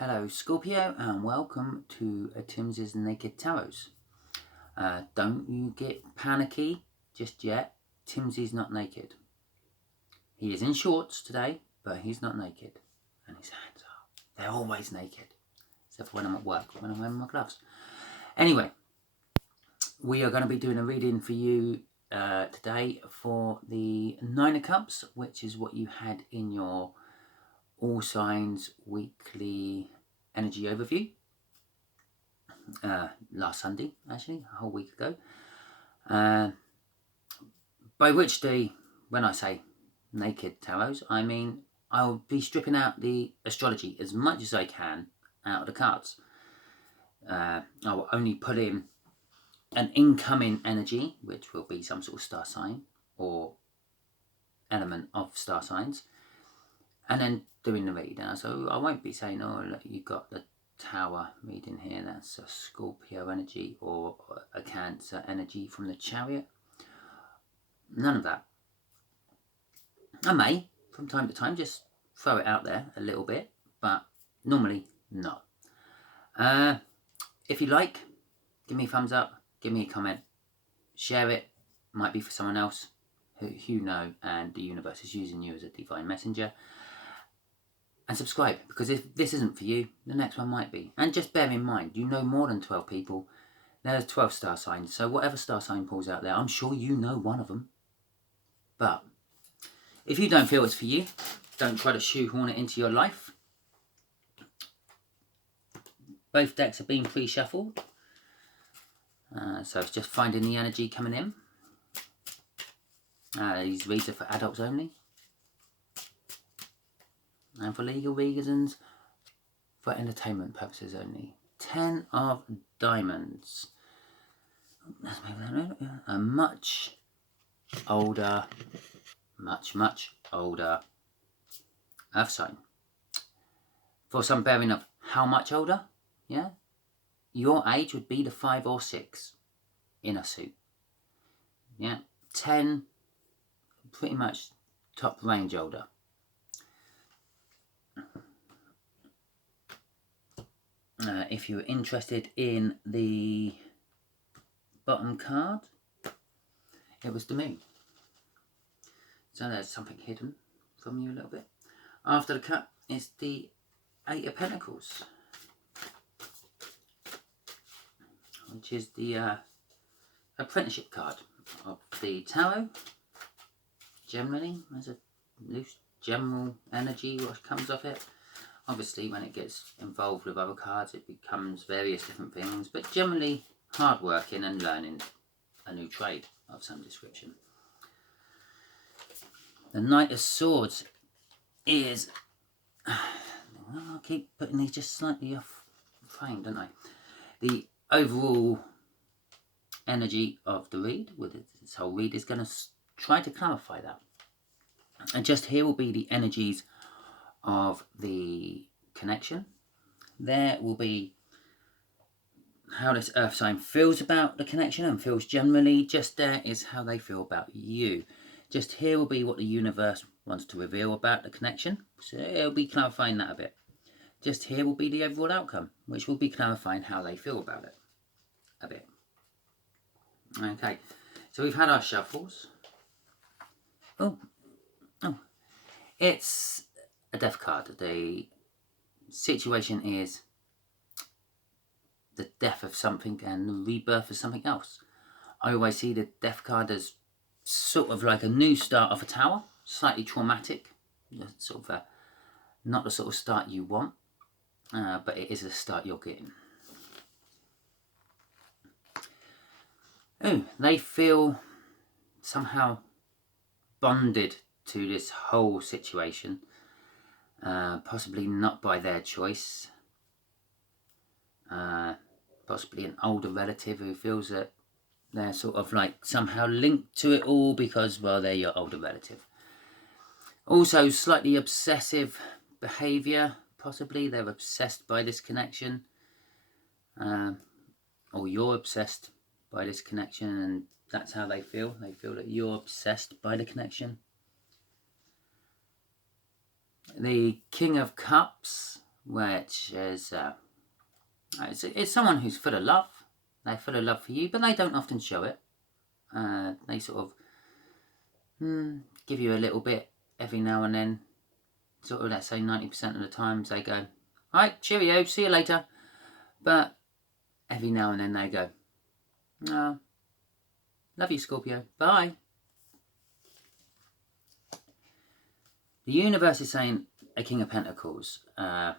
Hello Scorpio and welcome to Timsy Naked Tarot. Don't you get panicky just yet. Timsy's not naked. He is in shorts today, but he's not naked. And his hands are. They're always naked. Except for when I'm at work, when I'm wearing my gloves. Anyway, we are going to be doing a reading for you today for the Nine of Cups, which is what you had in your All Signs weekly energy overview last Sunday, actually, a whole week ago. By which day, when I say naked tarots, I mean I'll be stripping out the astrology as much as I can out of the cards. I will only put in an incoming energy, which will be some sort of star sign or element of star signs, and then doing the read. So I won't be saying, oh, look, you got the Tower reading here, that's a Scorpio energy or a Cancer energy from the Chariot. None of that. I may, from time to time, just throw it out there a little bit, but normally not. If you like, give me a thumbs up, give me a comment, share it. Might be for someone else who you know, and the universe is using you as a divine messenger. And subscribe, because if this isn't for you, the next one might be. And just bear in mind, you know more than 12 people. There's 12 star signs, so whatever star sign pulls out there, I'm sure you know one of them. But if you don't feel it's for you, don't try to shoehorn it into your life. Both decks are being pre-shuffled, so it's just finding the energy coming in. These reads are for adults only. And for legal reasons, for entertainment purposes only. 10 of Diamonds. A much older, much older Earth sign. For some bearing of how much older, yeah? Your age would be the 5 or 6 in a suit. Yeah, 10, pretty much top range older. If you're interested in the bottom card, it was the Moon. So there's something hidden from you a little bit. After the Cup is the 8 of Pentacles, which is the apprenticeship card of the Tarot. Generally, there's a loose general energy what comes off it. Obviously, when it gets involved with other cards, it becomes various different things, but generally hard-working and learning a new trade of some description. The Knight of Swords is... I keep putting these just slightly off frame, don't I? The overall energy of the read, with this whole read, is going to try to clarify that. And just here will be the energies of the connection. There will be how this earth sign feels about the connection and feels generally. Just there is how they feel about you. Just here will be what the universe wants to reveal about the connection. So it'll be clarifying that a bit. Just here will be the overall outcome, which will be clarifying how they feel about it a bit. Okay, so we've had our shuffles. Oh, it's a death card. The situation is the death of something and the rebirth of something else. I always see the death card as sort of like a new start of a tower, slightly traumatic, sort of not the sort of start you want, but it is a start you're getting. Oh, they feel somehow bonded to this whole situation, possibly not by their choice, possibly an older relative who feels that they're sort of like somehow linked to it all because, well, they're your older relative. Also, slightly obsessive behaviour, possibly. They're obsessed by this connection, or you're obsessed by this connection, and that's how they feel. They feel that you're obsessed by the connection. The King of Cups which is it's someone who's full of love. They're full of love for you, but they don't often show it. They sort of give you a little bit every now and then. Sort of, let's say 90% of the times they go, "Right, cheerio, see you later." But every now and then they go, "Oh, love you, Scorpio, bye." The universe is saying a King of Pentacles. And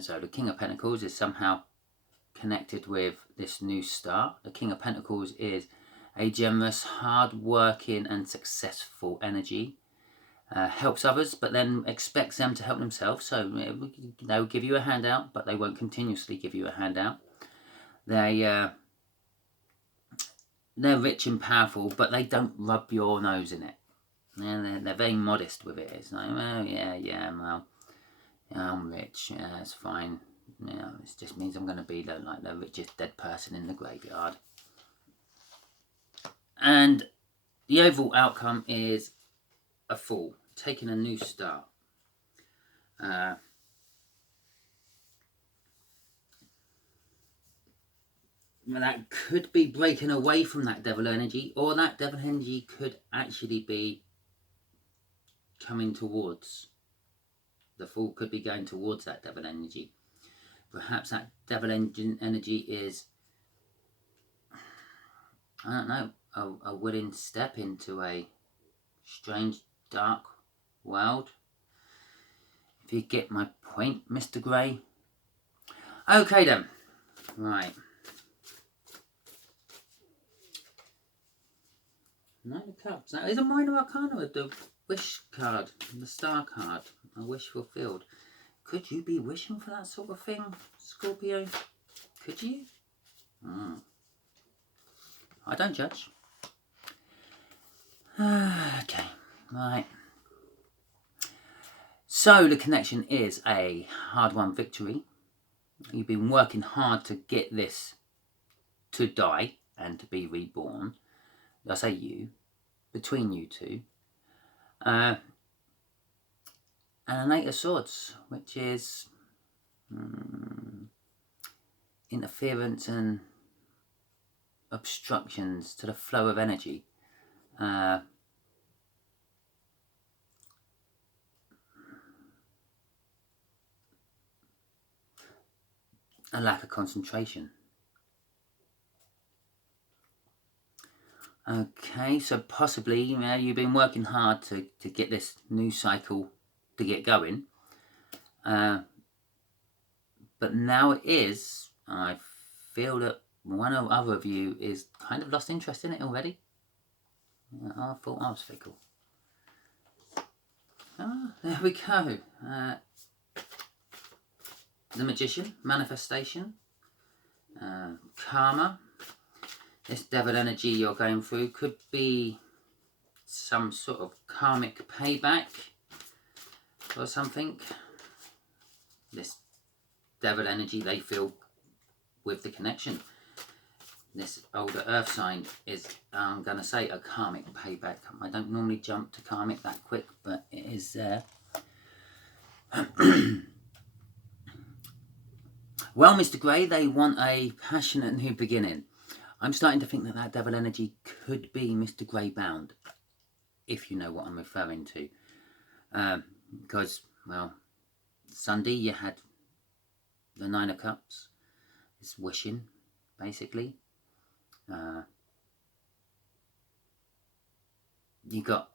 so the King of Pentacles is somehow connected with this new start. The King of Pentacles is a generous, hard-working and successful energy. Helps others, but then expects them to help themselves. So they'll give you a handout, but they won't continuously give you a handout. They're rich and powerful, but they don't rub your nose in it. And they're very modest with it. It's like, well, well, I'm rich. Yeah, it's fine. It just means I'm going to be like the richest dead person in the graveyard. And the overall outcome is a Fool, taking a new start. That could be breaking away from that devil energy, or that devil energy could actually be coming towards. The Fool could be going towards that devil energy. Perhaps that devil energy is, I don't know, a willing step into a strange, dark world. If you get my point, Mr. Grey. Okay then. Right. Nine of Cups. That is a minor arcana with the wish card, the star card. A wish fulfilled. Could you be wishing for that sort of thing, Scorpio? Could you? I don't judge. Okay, right. So the connection is a hard-won victory. You've been working hard to get this to die and to be reborn. I say you, between you two. And an Eight of Swords, which is interference and obstructions to the flow of energy. A lack of concentration. Okay, so possibly you've been working hard to get this new cycle to get going. But now it is, I feel that one or other of you is kind of lost interest in it already. I thought I was fickle. There we go. The Magician, manifestation, karma. This devil energy you're going through could be some sort of karmic payback or something. This devil energy they feel with the connection. This older earth sign is, I'm going to say, a karmic payback. I don't normally jump to karmic that quick, but it is there. Well, Mr. Grey, they want a passionate new beginning. I'm starting to think that devil energy could be Mr. Grey bound, if you know what I'm referring to. Because, well, Sunday you had the Nine of Cups. It's wishing, basically. You got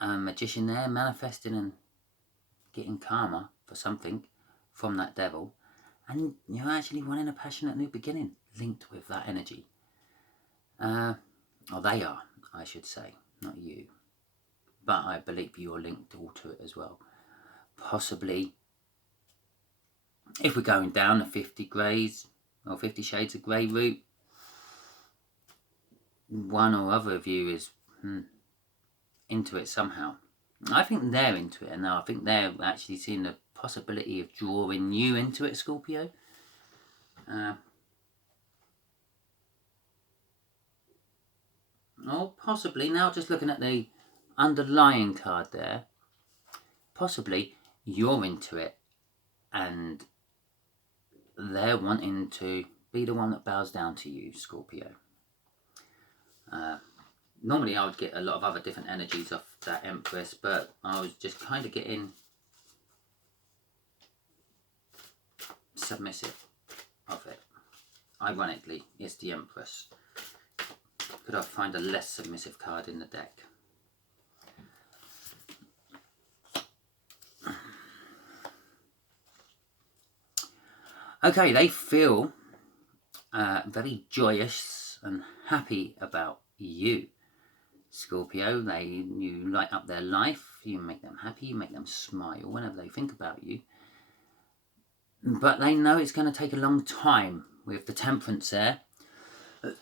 a magician there manifesting and getting karma for something from that devil. And you're actually wanting a passionate new beginning linked with that energy. Or they are, I should say, not you. But I believe you're linked all to it as well. Possibly, if we're going down the 50 Greys or 50 Shades of Grey route, one or other of you is into it somehow. I think they're into it, and I think they're actually seeing the possibility of drawing you into it, Scorpio. Or possibly, now just looking at the underlying card there, possibly you're into it and they're wanting to be the one that bows down to you, Scorpio. Normally I would get a lot of other different energies off that Empress, but I was just kind of getting submissive of it. Ironically, it's the Empress. Could I find a less submissive card in the deck? Okay, they feel very joyous and happy about you, Scorpio. You light up their life, you make them happy, you make them smile whenever they think about you. But they know it's going to take a long time with the Temperance there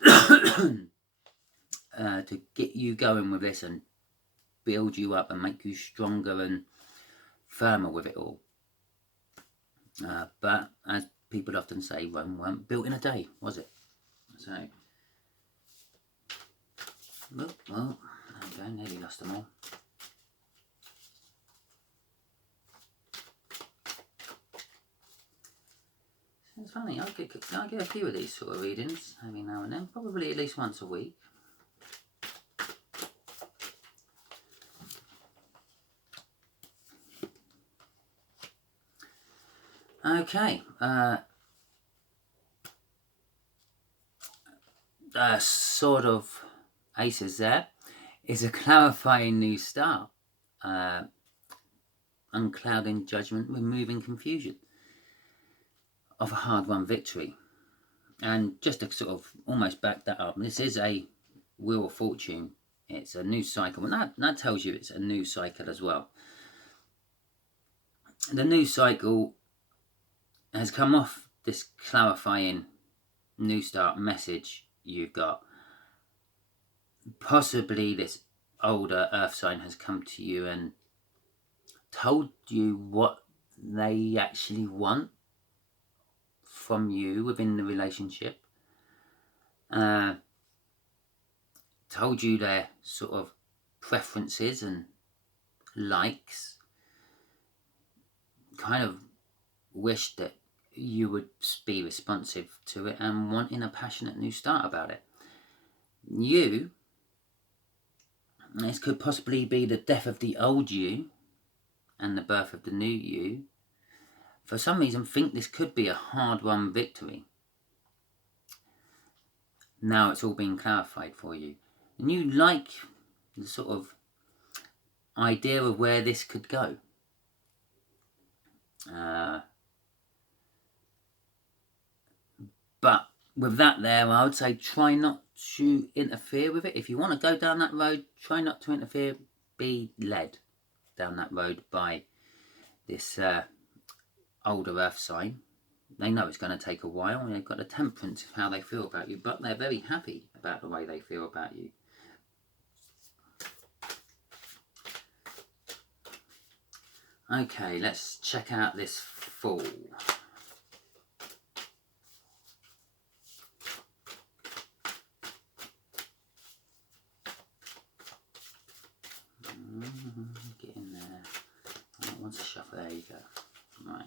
to get you going with this and build you up and make you stronger and firmer with it all. But as people often say, Rome weren't built in a day, was it? So, well, there we go, nearly lost them all. It's funny, I get a few of these sort of readings every now and then, probably at least once a week. Okay, sort of aces there is a clarifying new start, unclouding judgment, removing confusion of a hard-won victory. And just to sort of almost back that up, this is a Wheel of Fortune. It's a new cycle, and that tells you it's a new cycle as well. The new cycle has come off this clarifying new start message you've got. Possibly this older earth sign has come to you and told you what they actually want from you within the relationship. Told you their sort of preferences and likes. Kind of wished that you would be responsive to it and wanting a passionate new start about it. This could possibly be the death of the old you and the birth of the new you. For some reason, think this could be a hard-won victory. Now it's all been clarified for you. And you like the sort of idea of where this could go. But with that there, I would say try not to interfere with it. If you want to go down that road, try not to interfere. Be led down that road by this older earth sign. They know it's going to take a while, and they've got a Temperance of how they feel about you, but they're very happy about the way they feel about you. Okay, let's check out this Fool. Get in there. Right, once a shuffle, there you go. Right.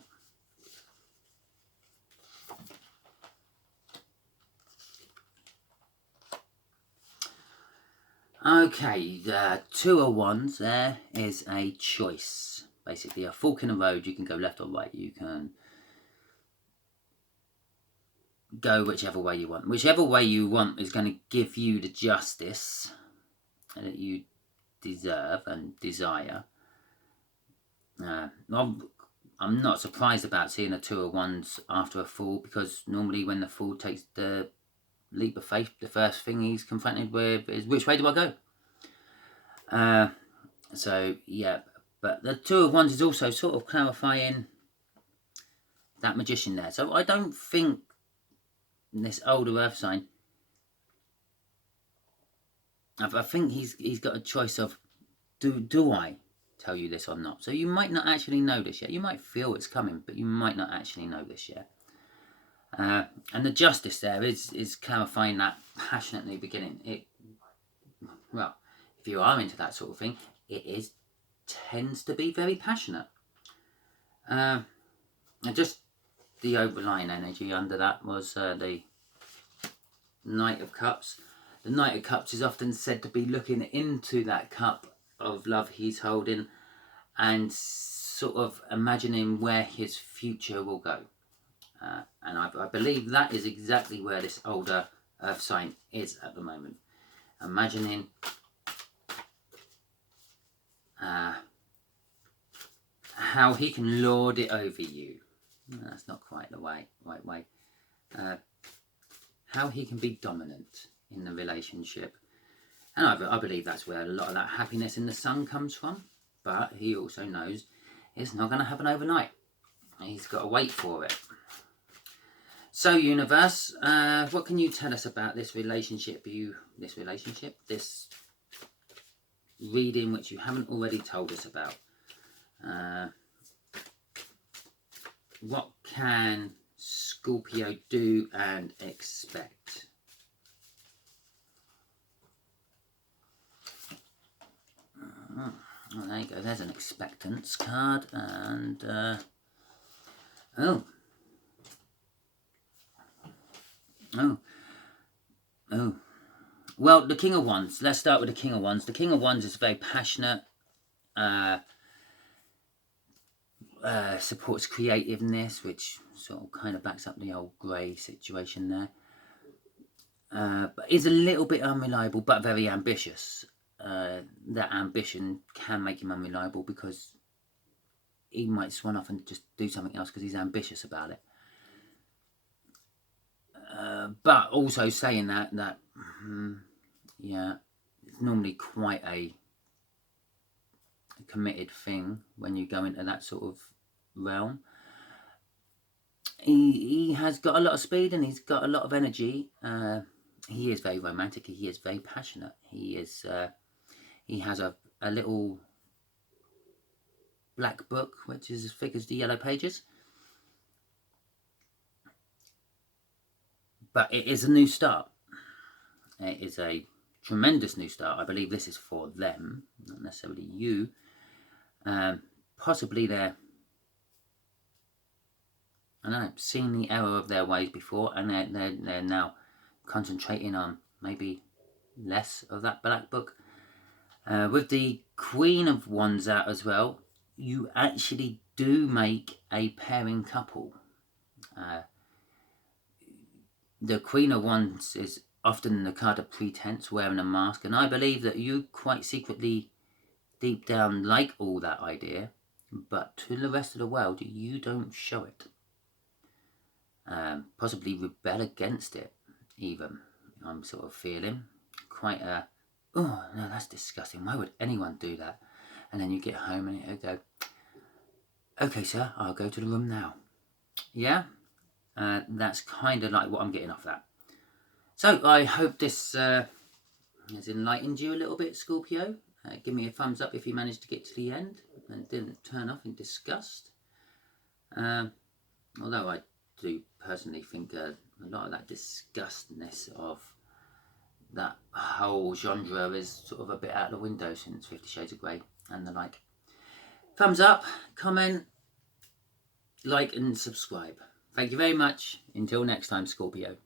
Okay, the Two of Wands there is a choice. Basically, a fork in the road. You can go left or right. You can go whichever way you want. Whichever way you want is going to give you the justice that you deserve and desire. I'm not surprised about seeing a Two of Wands after a Fool, because normally when the Fool takes the leap of faith, the first thing he's confronted with is, which way do I go? So yeah, but the Two of Wands is also sort of clarifying that Magician there. So I don't think this older earth sign, I think he's got a choice of, do I tell you this or not? So you might not actually know this yet. You might feel it's coming, but you might not actually know this yet. And the Justice there is clarifying that passionate new beginning. Well, if you are into that sort of thing, it tends to be very passionate. And just the overlying energy under that was the Knight of Cups. The Knight of Cups is often said to be looking into that cup of love he's holding and sort of imagining where his future will go. And I believe that is exactly where this older earth sign is at the moment. Imagining how he can lord it over you. That's not quite the right way. How he can be dominant in the relationship. And I believe that's where a lot of that happiness in the sun comes from. But he also knows it's not going to happen overnight. He's got to wait for it. So, universe, what can you tell us about this relationship? This reading which you haven't already told us about. What can Scorpio do and expect? Oh, there you go. There's an expectance card, and oh. Well, the King of Wands. Let's start with the King of Wands. The King of Wands is very passionate. Supports creativeness, which sort of kind of backs up the old grey situation there. But is a little bit unreliable, but very ambitious. That ambition can make him unreliable because he might swan off and just do something else because he's ambitious about it. But also saying that yeah, it's normally quite a committed thing when you go into that sort of realm. He has got a lot of speed and he's got a lot of energy. He is very romantic. He is very passionate. He is. He has a little black book which is as thick as the Yellow Pages. But it is a new start. It is a tremendous new start. I believe this is for them, not necessarily you. Possibly they're, I don't know, seen the error of their ways before, and they're now concentrating on maybe less of that black book. With the Queen of Wands out as well, you actually do make a pairing couple. The Queen of Wands is often the card of pretense, wearing a mask, and I believe that you quite secretly, deep down, like all that idea, but to the rest of the world, you don't show it. Possibly rebel against it, even. I'm sort of feeling quite a, oh, no, that's disgusting. Why would anyone do that? And then you get home and it'll go, okay, sir, I'll go to the room now. Yeah? That's kind of like what I'm getting off that. So I hope this has enlightened you a little bit, Scorpio. Give me a thumbs up if you managed to get to the end and didn't turn off in disgust. Although I do personally think a lot of that disgustness of that whole genre is sort of a bit out the window since 50 Shades of Grey and the like. Thumbs up, comment, like and subscribe. Thank you very much. Until next time, Scorpio.